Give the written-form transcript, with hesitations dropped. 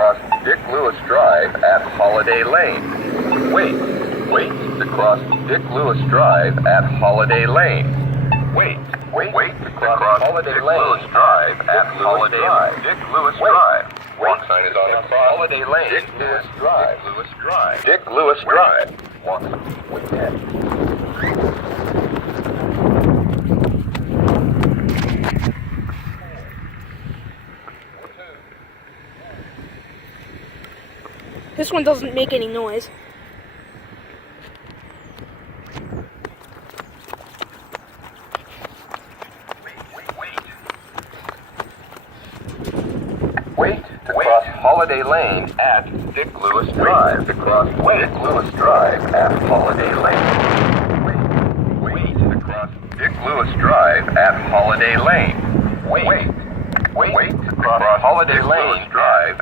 cross Dick Lewis Drive at Holiday Lane. Wait to cross Dick Lewis Drive at Holiday Lane. Wait to cross Holiday Lewis Drive at Holiday Lane. Dick Lewis Drive. Walk sign is on across Holiday Lane. Dick Lewis Drive. Dick Lewis Drive. Walk sign ahead. This one doesn't make any noise. Wait to cross Holiday Lane at Dick Lewis Drive. To cross Dick Lewis Drive at Holiday Lane. Wait to cross Dick Lewis Drive at Holiday Lane. Wait to cross Holiday Lane Drive